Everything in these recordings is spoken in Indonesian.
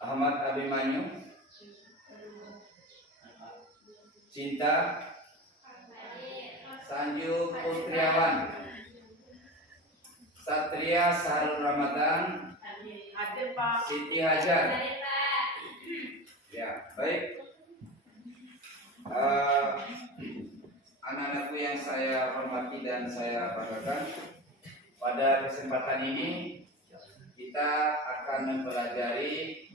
Ahmad Abimanyu, Cinta Sanju Putriawan, Satria Sarul Ramadan, Siti Hajar. Ya, baik. Anak-anakku yang saya hormati dan saya banggakan, pada kesempatan ini kita akan mempelajari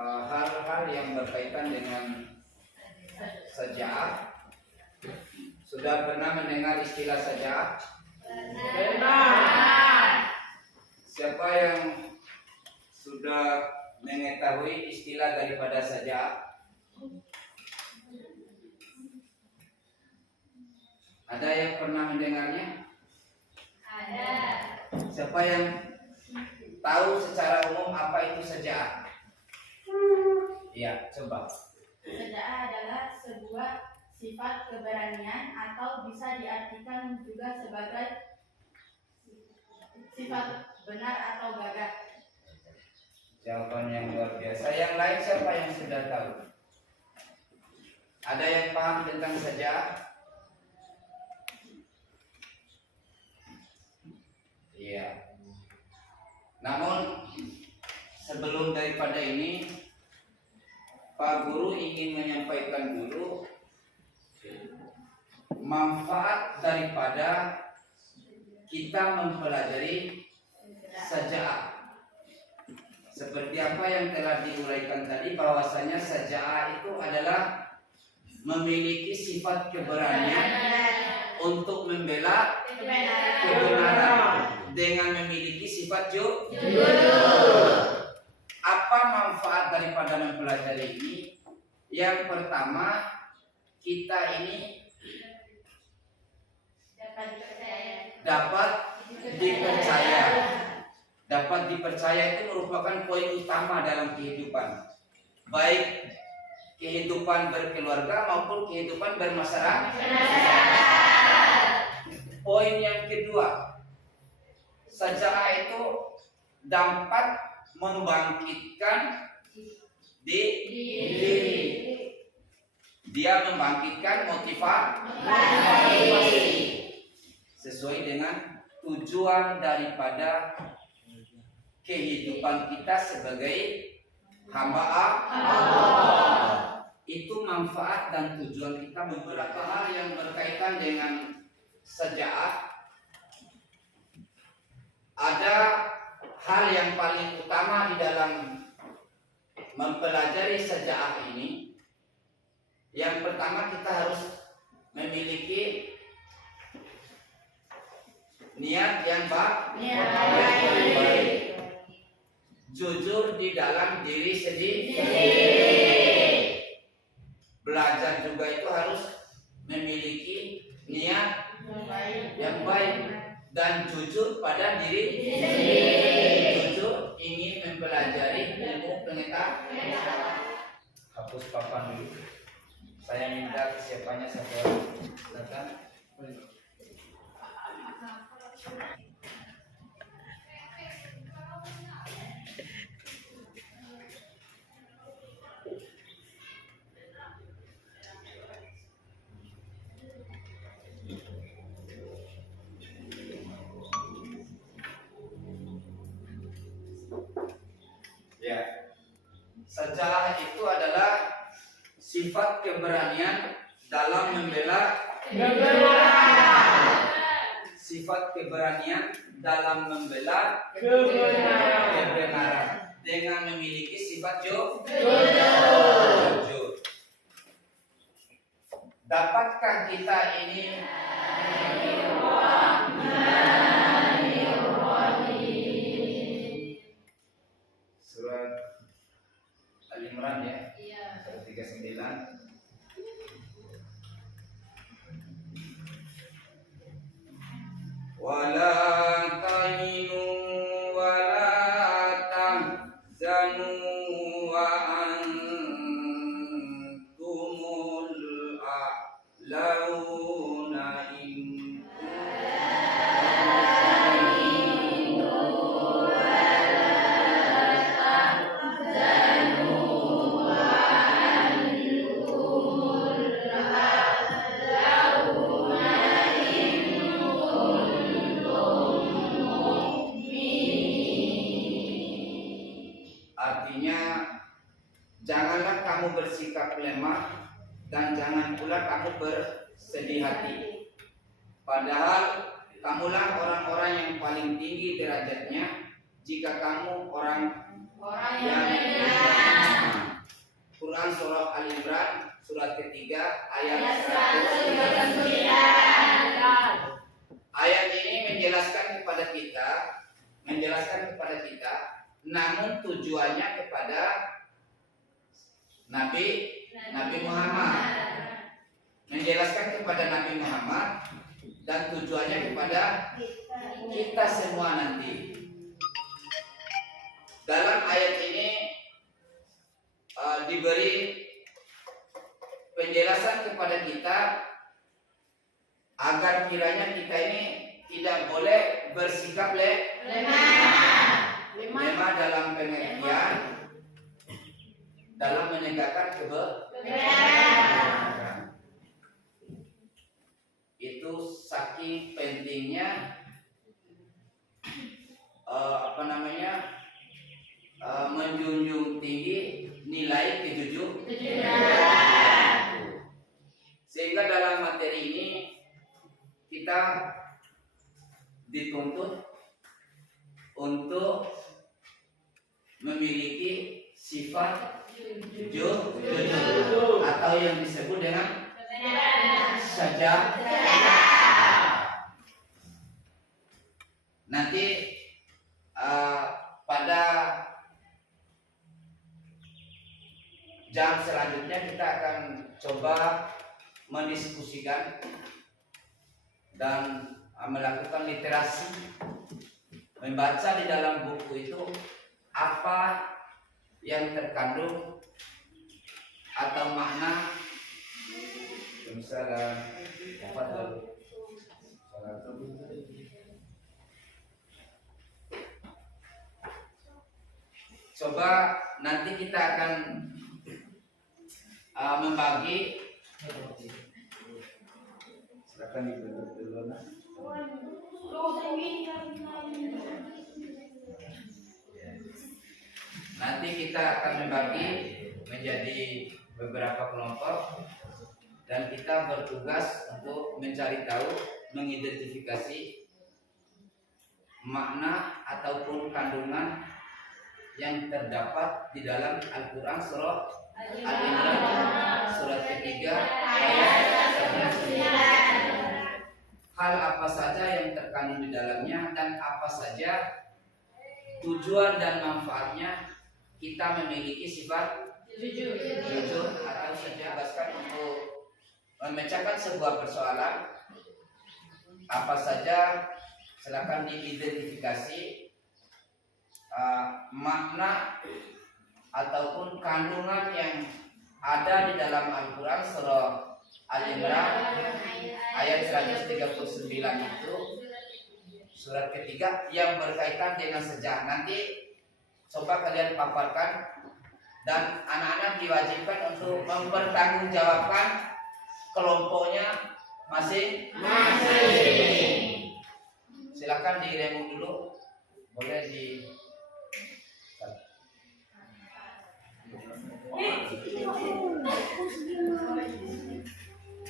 hal-hal yang berkaitan dengan sajaah. Sudah pernah mendengar istilah sajaah? Benar. Siapa yang sudah mengetahui istilah daripada sajaah? Ada yang pernah mendengarnya? Ada. Siapa yang tahu secara umum apa itu sajaah? Iya, coba. Sajaah adalah sebuah sifat keberanian atau bisa diartikan juga sebagai sifat benar atau gagah. Jawaban yang luar biasa. Yang lain siapa yang sudah tahu? Ada yang paham tentang sajaah? Iya. Namun sebelum daripada ini, Pak Guru ingin menyampaikan dulu manfaat daripada kita mempelajari sajaah. Seperti apa yang telah diuraikan tadi, bahwasanya sajaah itu adalah memiliki sifat keberanian untuk membela kebenaran dengan memiliki sifat jujur. Apa manfaat daripada mempelajari ini? Yang pertama, kita ini dapat dipercaya. Dapat dipercaya itu merupakan poin utama dalam kehidupan, baik kehidupan berkeluarga maupun kehidupan bermasyarakat. Poin yang kedua, sajaah itu dapat membangkitkan diri. Dia membangkitkan motivasi sesuai dengan tujuan daripada kehidupan kita sebagai hamba Allah. Itu manfaat dan tujuan kita. Beberapa hal yang berkaitan dengan sajaah. Ada hal yang paling utama di dalam mempelajari sajaah ini. Yang pertama, kita harus memiliki niat yang baik. Jujur di dalam diri sendiri. Belajar juga itu harus memiliki niat yang baik dan jujur pada diri sendiri. Jujur ingin mempelajari ilmu pengetahuan. Hapus papan dulu. Saya minta kesiapannya satu orang. Silakan. Ya, sajaah itu adalah sifat keberanian dalam membela kebenaran. Sifat keberanian dalam membela kebenaran dengan memiliki sifat jujur. Dapatkah kita ini surat Al-Imran ya? Iya. 139. Wala tahinu wala tahzanu wa antumul a'launa in kuntum artinya janganlah kamu bersikap lemah dan jangan pula kamu bersedih hati. Padahal kamulah orang-orang yang paling tinggi derajatnya jika kamu orang yang beriman. Quran surah Al Imran surat ketiga ayat 139. Ayat ini menjelaskan kepada kita, namun tujuannya kepada Nabi Muhammad. Menjelaskan kepada Nabi Muhammad dan tujuannya kepada kita semua nanti. Dalam ayat ini diberi penjelasan kepada kita agar kiranya kita ini tidak boleh bersikap lemah dalam pengertian dalam menegakkan kebenaran. Itu saking pentingnya menjunjung tinggi nilai kejujuran. Sehingga dalam materi ini kita dituntut untuk memiliki sifat jujur atau yang disebut dengan saja. Nanti pada jam selanjutnya kita akan coba mendiskusikan dan melakukan literasi, membaca di dalam buku itu apa yang terkandung atau makna. Misalnya coba nanti kita akan membagi. Silakan dibentuk dulu. Nanti kita akan membagi menjadi beberapa kelompok dan kita bertugas untuk mencari tahu, mengidentifikasi makna ataupun kandungan yang terdapat di dalam Al-Quran surah Al-Imran surat ketiga ayat 109. Hal apa saja yang terkandung di dalamnya dan apa saja tujuan dan manfaatnya kita memiliki sifat jujur atau menjelaskan untuk memecahkan sebuah persoalan apa saja. Silakan diidentifikasi makna ataupun kandungan yang ada di dalam Al-Quran surah Al-Imran ayat 139 itu surat ketiga yang berkaitan dengan sejarah. Nanti coba kalian paparkan dan anak-anak diwajibkan untuk mempertanggungjawabkan kelompoknya masing-masing. Silakan diremuk dulu, boleh di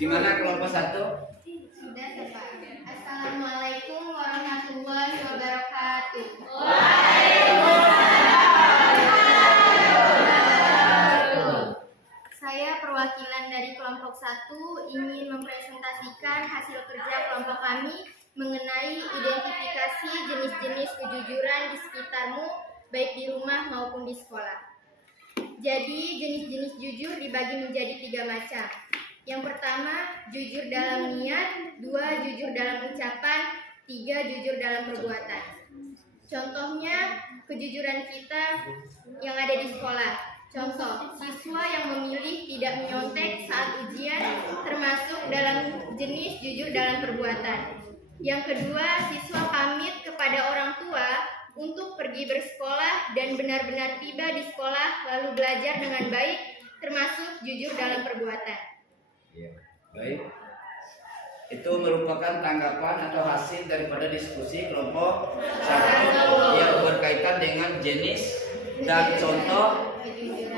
gimana kelompok satu? Sudah, Pak. Assalamualaikum warahmatullahi wabarakatuh. Saya perwakilan dari kelompok 1 ingin mempresentasikan hasil kerja kelompok kami mengenai identifikasi jenis-jenis kejujuran di sekitarmu, baik di rumah maupun di sekolah. Jadi, jenis-jenis jujur dibagi menjadi 3 macam. Yang pertama, jujur dalam niat, 2 jujur dalam ucapan, 3 jujur dalam perbuatan. Contohnya, kejujuran kita yang ada di sekolah. Contoh, siswa yang memilih tidak menyontek saat ujian termasuk dalam jenis jujur dalam perbuatan. Yang kedua, siswa pamit kepada orang tua untuk pergi bersekolah dan benar-benar tiba di sekolah lalu belajar dengan baik termasuk jujur dalam perbuatan. Ya, baik. Itu merupakan tanggapan atau hasil daripada diskusi kelompok 1 yang berkaitan dengan jenis dan contoh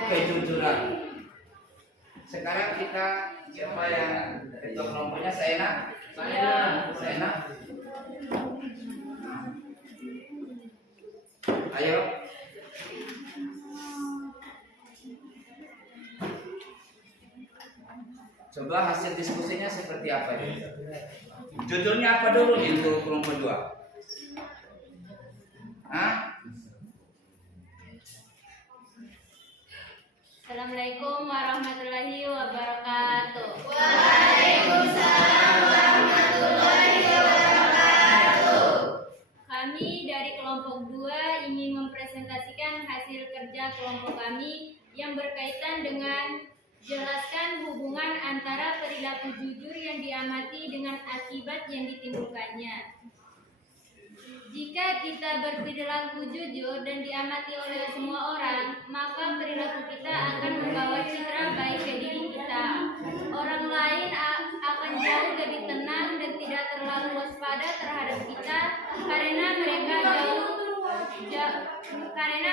kejujuran. Sekarang kita siapa yang ketua kelompoknya? Saya. Ayo. Coba hasil diskusinya seperti apa ini? Judulnya apa dulu nih untuk kelompok 2? Assalamualaikum warahmatullahi wabarakatuh. Waalaikumsalam warahmatullahi wabarakatuh. Kami dari kelompok 2 ingin mempresentasikan hasil kerja kelompok kami yang berkaitan dengan jelaskan hubungan antara perilaku jujur yang diamati dengan akibat yang ditimbulkannya. Jika kita berperilaku jujur dan diamati oleh semua orang, maka perilaku kita akan membawa citra baik ke diri kita. Orang lain akan jauh lebih tenang dan tidak terlalu waspada terhadap kita karena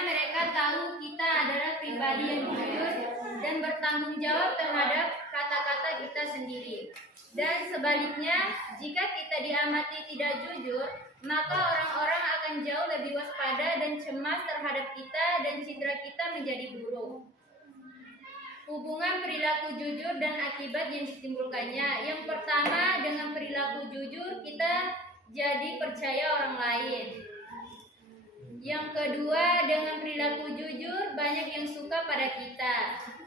mereka tahu kita adalah pribadi yang jujur dan bertanggung jawab terhadap kata-kata kita sendiri. Dan sebaliknya, jika kita diamati tidak jujur, maka orang-orang akan jauh lebih waspada dan cemas terhadap kita dan citra kita menjadi buruk. Hubungan perilaku jujur dan akibat yang ditimbulkannya. Yang pertama, dengan perilaku jujur kita jadi percaya orang lain. Yang kedua, dengan perilaku jujur banyak yang suka pada kita.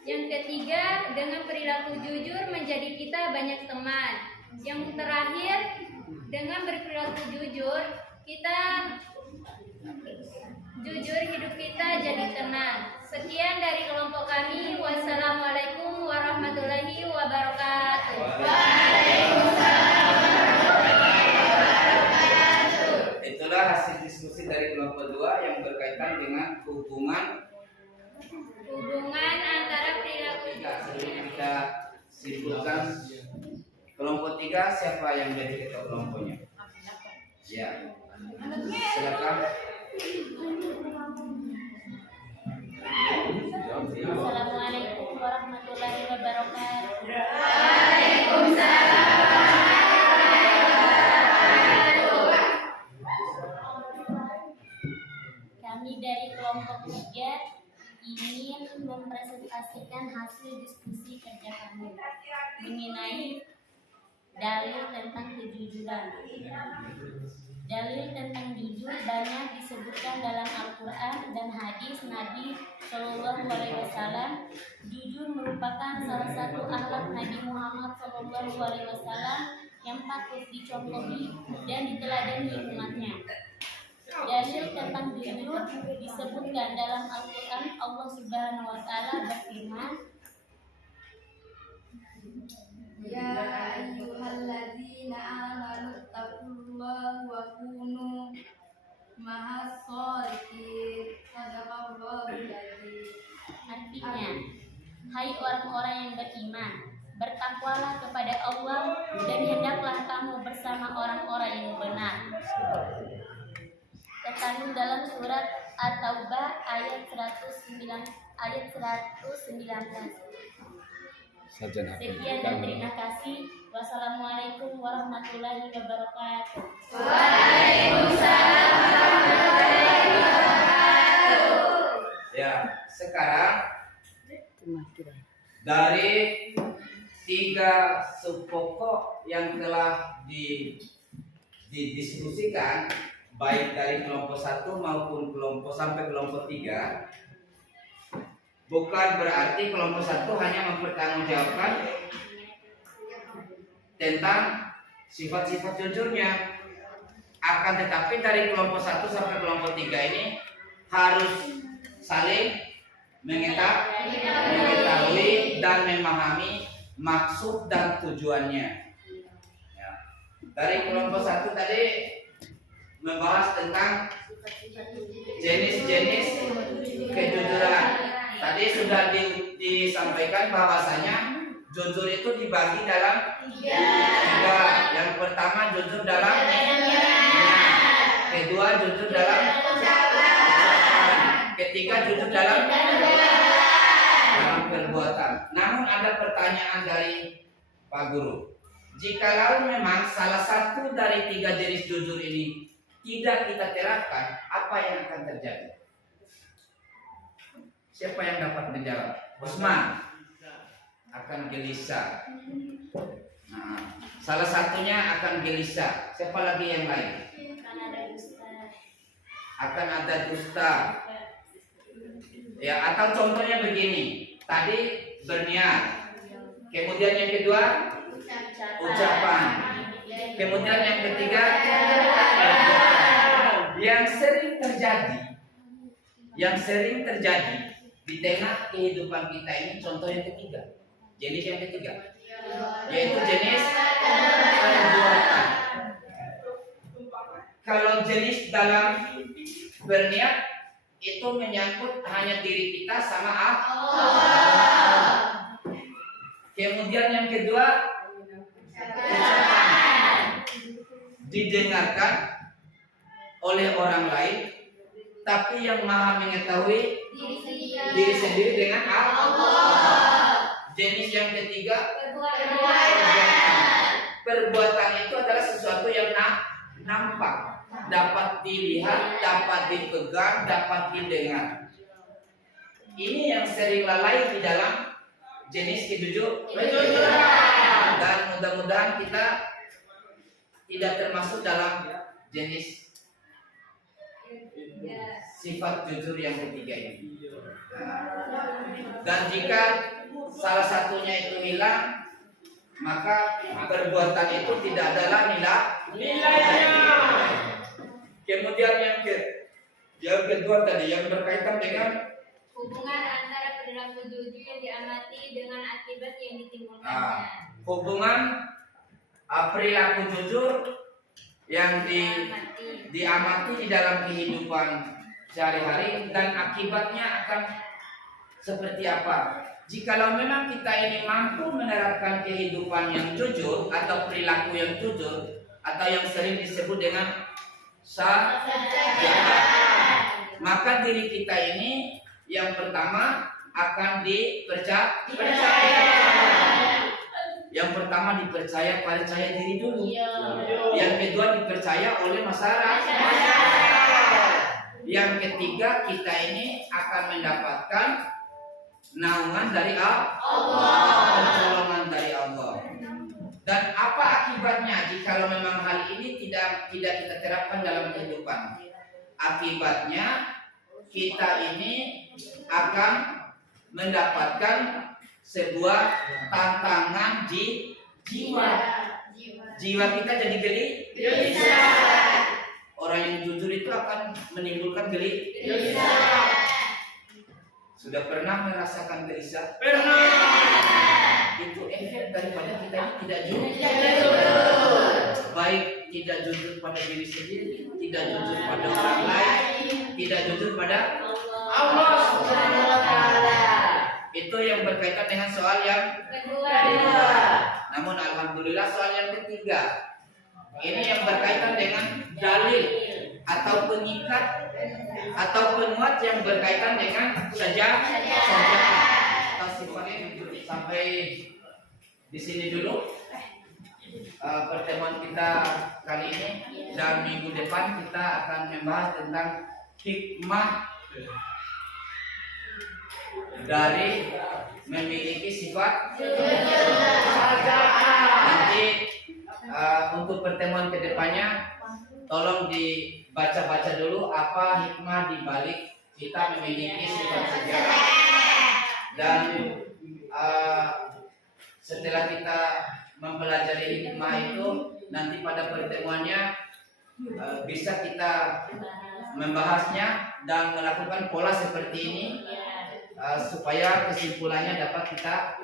Yang ketiga, dengan perilaku jujur menjadi kita banyak teman. Yang terakhir, dengan berperilaku jujur, hidup kita jadi tenang. Sekian dari kelompok kami. Wassalamualaikum warahmatullahi wabarakatuh. Waalaikumsalam warahmatullahi wabarakatuh. Itulah hasil diskusi dari kelompok 2 yang berkaitan dengan hubungan antara perilaku jujur. Sebelum kita simpulkan kelompok 3, siapa yang jadi ketua kelompoknya? Ya, silakan. Assalamualaikum warahmatullahi wabarakatuh. Waalaikumsalam warahmatullahi wabarakatuh. Kami dari kelompok 3 ingin mempresentasikan hasil diskusi kerja kami mengenai dalil tentang kejujuran. Dalil tentang jujur banyak disebutkan dalam Al-Quran dan hadis Nabi Shallallahu Alaihi Wasallam. Jujur merupakan salah satu akhlak Nabi Muhammad Shallallahu Alaihi Wasallam yang patut dicontohi dan diteladani umatnya. Dalil tentang jujur disebutkan dalam Al-Quran. Allah Subhanahu Wa Taala berfirman, Ya ayyuhalladzina amanu taqullaha wa kunu ma'as sholihin. Sadaqallahul adzim. artinya, hai orang-orang yang beriman, bertakwalah kepada Allah dan hendaklah kamu bersama orang-orang yang benar. Terkandung dalam surat At-Taubah ayat 119. Sekian dan terima kasih. Wassalamualaikum warahmatullahi wabarakatuh. Waalaikumsalam warahmatullahi wabarakatuh. Ya, sekarang dari 3 sub pokok yang telah didiskusikan baik dari kelompok 1 maupun sampai kelompok 3, bukan berarti kelompok 1 hanya mempertanggungjawabkan tentang sifat-sifat jujurnya. Akan tetapi dari kelompok 1 sampai kelompok 3 ini harus saling mengetahui dan memahami maksud dan tujuannya. Ya. Dari kelompok 1 tadi membahas tentang jenis-jenis kejujuran. Tadi sudah disampaikan bahwasanya jujur itu dibagi dalam 3. Yang pertama jujur dalam kedua jujur dalam ucapan, ketiga jujur dalam perbuatan. Namun ada pertanyaan dari Pak Guru. Jikalau memang salah satu dari 3 jenis jujur ini tidak kita terapkan, apa yang akan terjadi? Siapa yang dapat menjawab? Usman akan gelisah. Nah, salah satunya akan gelisah. Siapa lagi yang lain? Akan ada dusta. Ya, atau contohnya begini. Tadi berniat. Kemudian yang kedua ucapan. Kemudian yang ketiga yang sering terjadi di tengah kehidupan kita ini, contoh yang ketiga, jenis yang ketiga, yaitu jenis perbuatan. Kalau jenis dalam berniat itu menyangkut hanya diri kita sama Allah. Kemudian yang kedua ucapan, didengarkan oleh orang lain, tapi yang maha mengetahui diri sendiri dengan Allah. Jenis yang ketiga perbuatan itu adalah sesuatu yang nampak, dapat dilihat, dapat dipegang, dapat didengar. Ini yang sering lalai di dalam jenis kejujuran, dan mudah-mudahan kita tidak termasuk dalam jenis sifat jujur yang ketiga ini. Dan jika salah satunya itu hilang, maka perbuatan itu tidak adalah nilainya. Kemudian yang kedua tadi yang berkaitan dengan hubungan antara perilaku jujur yang diamati dengan akibat yang ditimbulkannya. Hubungan perilaku jujur yang diamati di dalam kehidupan sehari-hari dan akibatnya akan seperti apa. Jikalau memang kita ini mampu menerapkan kehidupan yang jujur atau perilaku yang jujur atau yang sering disebut dengan maka diri kita ini yang pertama akan dipercaya. Yang pertama percaya diri dulu. Yang kedua dipercaya oleh masyarakat. Yang ketiga kita ini akan mendapatkan naungan dari Allah, pertolongan dari Allah. Dan apa akibatnya jika memang hal ini tidak kita terapkan dalam kehidupan? Akibatnya kita ini akan mendapatkan sebuah tantangan di jiwa. Jiwa kita jadi gelisah. Orang yang jujur itu akan menimbulkan gelisah. Sudah pernah merasakan gelisah? Pernah. Itu efek daripada kita tidak jujur. Baik tidak jujur pada diri sendiri, tidak jujur pada orang lain, tidak jujur pada Allah Subhanahu wa taala. Itu yang berkaitan dengan soal yang kedua. Namun alhamdulillah soal yang ketiga ini yang berkaitan dengan dalil atau pengikat atau penguat yang berkaitan dengan saja atau sifatnya. Sampai di sini dulu pertemuan kita kali ini, dan minggu depan kita akan membahas tentang hikmah dari memiliki sifat nanti. Untuk pertemuan kedepannya tolong dibaca-baca dulu apa hikmah di balik kita memiliki sifat sejarah, dan setelah kita mempelajari hikmah itu nanti pada pertemuannya bisa kita membahasnya dan melakukan pola seperti ini supaya kesimpulannya dapat kita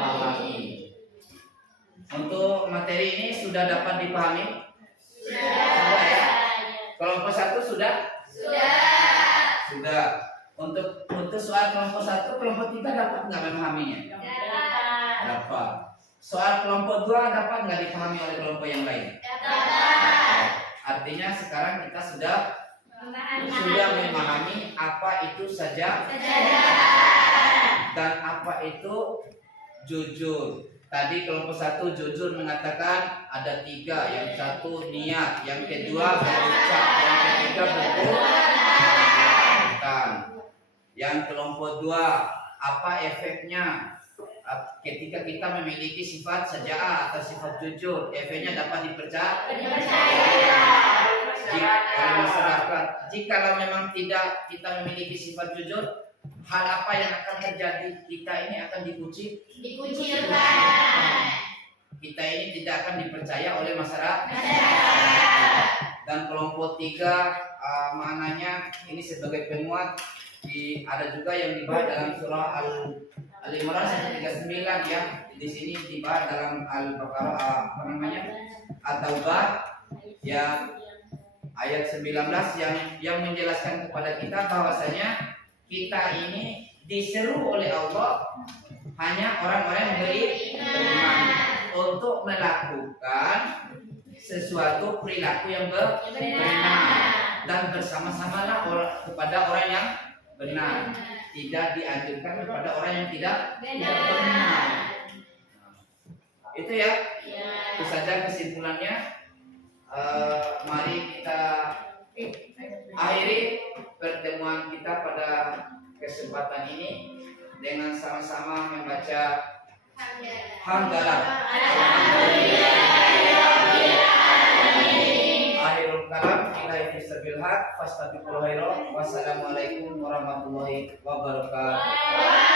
pahami. Untuk materi ini sudah dapat dipahami? Sudah ya? Kelompok 1 sudah? Sudah. Untuk soal kelompok 1, kelompok 3 dapat nggak memahaminya? Dapat. Soal kelompok 2 dapat nggak dipahami oleh kelompok yang lain? Dapat. Artinya sekarang kita sudah memahami memahami apa itu saja dan apa itu jujur. Tadi kelompok 1 jujur mengatakan ada 3. Yang 1 niat, yang kedua berucap, yang ketiga berbuat. Yang kelompok 2 apa efeknya ketika kita memiliki sifat saja'ah atau sifat jujur? Efeknya dapat dipercaya oleh masyarakat. Jika memang tidak kita memiliki sifat jujur, hal apa yang akan terjadi? Kita ini akan dikucilkan. Kita ini tidak akan dipercaya oleh masyarakat. Dan kelompok 3 maknanya ini sebagai penguat. Ada juga yang dibahas dalam surah Al-Imran 139 ya. Di sini dibahas dalam Al-Baqarah At-Taubah yang ayat 19 yang menjelaskan kepada kita bahwasanya kita ini diseru oleh Allah hanya orang-orang yang beriman untuk melakukan sesuatu perilaku yang benar dan bersama-samalah kepada orang yang benar. Tidak dianjurkan kepada orang yang tidak benar. Itu ya. Itu saja kesimpulannya. Mari kita akhiri pertemuan kita pada kesempatan ini dengan sama-sama membaca hamdalah. Akhirul kalam ilahi fisabil haq fastabiqul khairat. Wassalamualaikum warahmatullahi wabarakatuh.